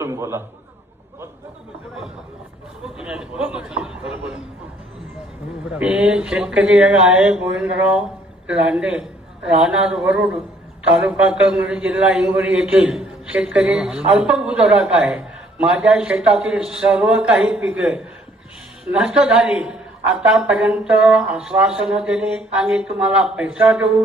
तुम्ही बोला. मी शेतकरी आहे गोविंदराव लांडे राहणार वरुड तालुका कळमनुरी जिल्हा हिंगोली येथील. शेतकरी अल्पभूधारक आहे. माझ्या शेतातील सर्व काही पिके नष्ट झाली. आतापर्यंत आश्वासनं दिली आणि तुम्हाला पैसा देऊ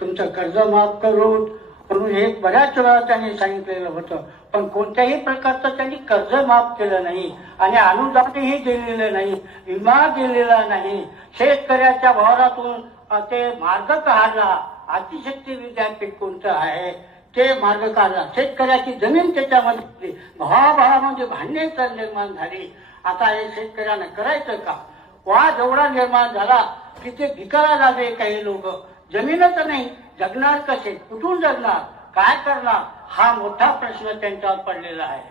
तुमचं कर्ज माफ करू म्हणून हे बऱ्याच वेळा त्यांनी सांगितलेलं होतं. पण कोणत्याही प्रकारचं त्यांनी कर्ज माफ केलं नाही आणि अनुदानही दिलेलं नाही विमा दिलेला नाही. शेतकऱ्याच्या भावातून ते मार्ग काढला. अतिशक्ती विद्यापीठ कोणतं आहे? ते मार्ग काढला. शेतकऱ्याची जमीन त्याच्यामध्ये भावाभावामध्ये म्हणजे भांडणे तर निर्माण झाली. आता हे शेतकऱ्यानं करायचं का? वाद एवढा निर्माण झाला की ते भिकायला लागले काही लोक. जमीनच नाही. जगणार कसे? कुठून जगणार? काय करणार? हा मोठा प्रश्न त्यांच्यावर पडलेला आहे.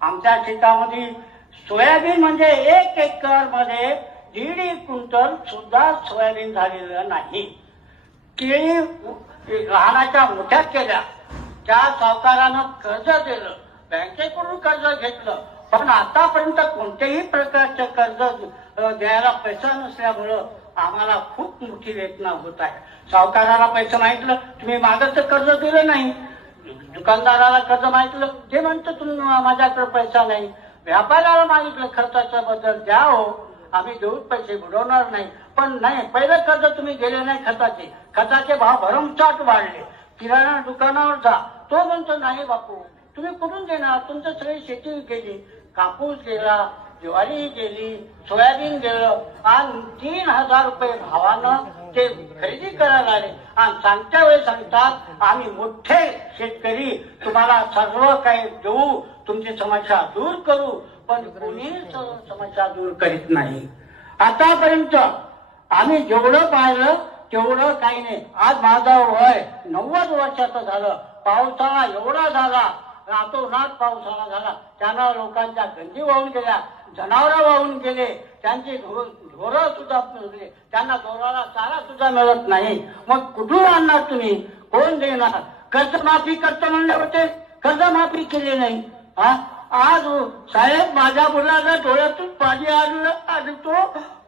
आमच्या शेतामध्ये सोयाबीन म्हणजे एक एकरमध्ये दीड एक क्विंटल सुद्धा सोयाबीन झालेलं नाही. केळी लहानाच्या मोठ्या केल्या. त्या सावकारानं कर्ज दिलं. बँकेकडून कर्ज घेतलं. पण आतापर्यंत कोणत्याही प्रकारचं कर्ज द्यायला पैसा नसल्यामुळं आम्हाला खूप मोठी वेदना होत आहे. सावकाराला पैसे मागितलं तुम्ही मागचं कर्ज दिलं नाही. दुकानदाराला कर्ज मागितलं ते म्हणतो तुम्ही माझ्याकडे पैसा नाही. व्यापाऱ्याला मागितलं खर्चाच्या बद्दल द्या हो. आम्ही देऊन पैसे बुडवणार नाही. पण नाही पहिलं कर्ज तुम्ही गेले नाही खताचे. खताचे भाव भरमसाठ वाढले. किराणा दुकानावर जा. तो म्हणतो नाही बापू तुम्ही कुठून देणार? तुमचं सगळी शेती गेली. कापूस गेला ज्वारी गेली सोयाबीन गेलं आणि तीन हजार रुपये भावानं ते खरेदी करायला आले. आणि सांगत्या वेळेस सांगतात आम्ही मोठे शेतकरी तुम्हाला सर्व काही देऊ तुमची समस्या दूर करू. पण कोणी समस्या दूर करीत नाही. आतापर्यंत आम्ही जेवढं पाहिलं तेवढं काही नाही. आज माझं वय नव्वद वर्षाचं झालं. पावसाळा एवढा झाला रातोरात पावसाळा झाला. त्यांना लोकांच्या गंजी वाहून गेल्या. जनावरं वाहून गेले. त्यांची ढोरं सुद्धा मिळले त्यांना ढोराला चारा सुद्धा मिळत नाही. मग कुठून आणणार तुम्ही? कोण देणार? कर्जमाफी करतो म्हणले होते. कर्जमाफी केली नाही. हा? आज साहेब माझ्या मुलाला डोळ्यातून पाणी आणलं आणि तो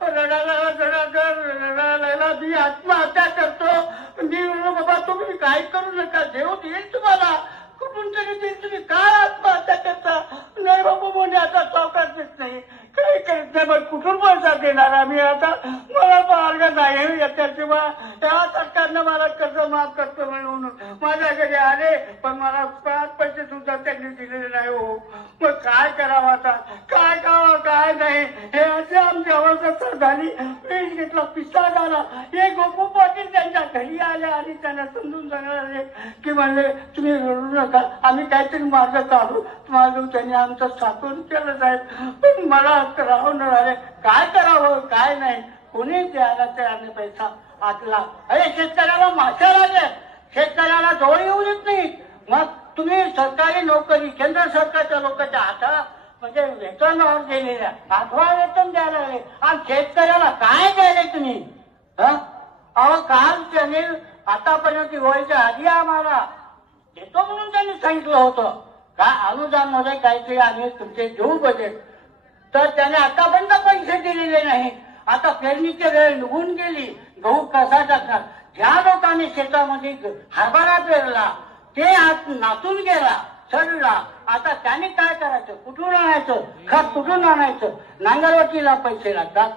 रडायला रडायला रडायला मी आत्महत्या करतो. मी बाबा तुम्ही काय करू नका. देव देईल तुम्हाला. कुठून तरी देईल तुम्ही काय आत्महत्या करता? नाही बाबा म्हणे आता सावकार देत नाही. काही करत नाही मग कुठून पैसा देणार आम्ही आता? मला मार्ग नाही येत्या किंवा या सरकारनं मला कर्ज माफ करतो म्हणून. माझ्या घरी आले पण मला पाच पैसे सुद्धा त्यांनी दिलेले नाही हो. मग काय करावं आता? काय करावं काय नाही? हे असे आमच्यावर अवस्था झाली. पेज घेतला पिस्ता झाला. हे गोपू पाटील त्यांच्या घरी आले आणि त्यांना समजून सांगणारे की म्हणले तुम्ही रडू नका. आम्ही काहीतरी मार्ग काढू. तुम्हाला त्यांनी आमचं साठवून केलं साहेब. पण मला राहून राहिले काय करावं काय नाही. कोणी द्यायला ते आम्ही पैसा. आतला. अरे शेतकऱ्याला माशा लागल्या शेतकऱ्याला जवळ येऊ देत नाही मग तुम्ही सरकारी नोकरी केंद्र सरकारच्या लोकांच्या हातात म्हणजे वेतनावर गेलेल्या आठवा वेतन द्यायला लागले. आणि शेतकऱ्याला काय द्यायले तुम्ही? अहो काल त्यांनी आतापर्यंत दिवाळीच्या आधी आम्हाला देतो म्हणून त्यांनी सांगितलं होतं. का अनुदानमध्ये काहीतरी आम्ही तुमचे देऊ बजेट. तर त्याने आतापर्यंत पैसे दिलेले नाही. आता पेरणीची वेळ निघून गेली. गहू कसा टाकणार ज्या लोकांनी शेतामध्ये हरभरा पेरला ते आज नाचून गेला. सडला आता त्याने काय करायचं? कुठून आणायचं? खत कुठून आणायचं? नांगरवटीला पैसे लागतात.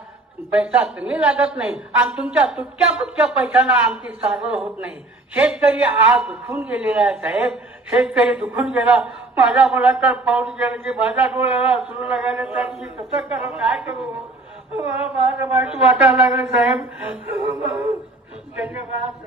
पैसा कमी लागत नाही. आणि तुमच्या तुटक्या फुटक्या पैशानं आमची सारळ होत नाही. शेतकरी आज दुखून गेलेला आहे साहेब. शेतकरी दुखून गेला. माझ्या तर पाऊस गेला की माझ्या डोळ्याला सुरू लागायला तर मी कसं करू काय करू? मला माझं वाईट वाटायला लागलं साहेब. धन्यवाद.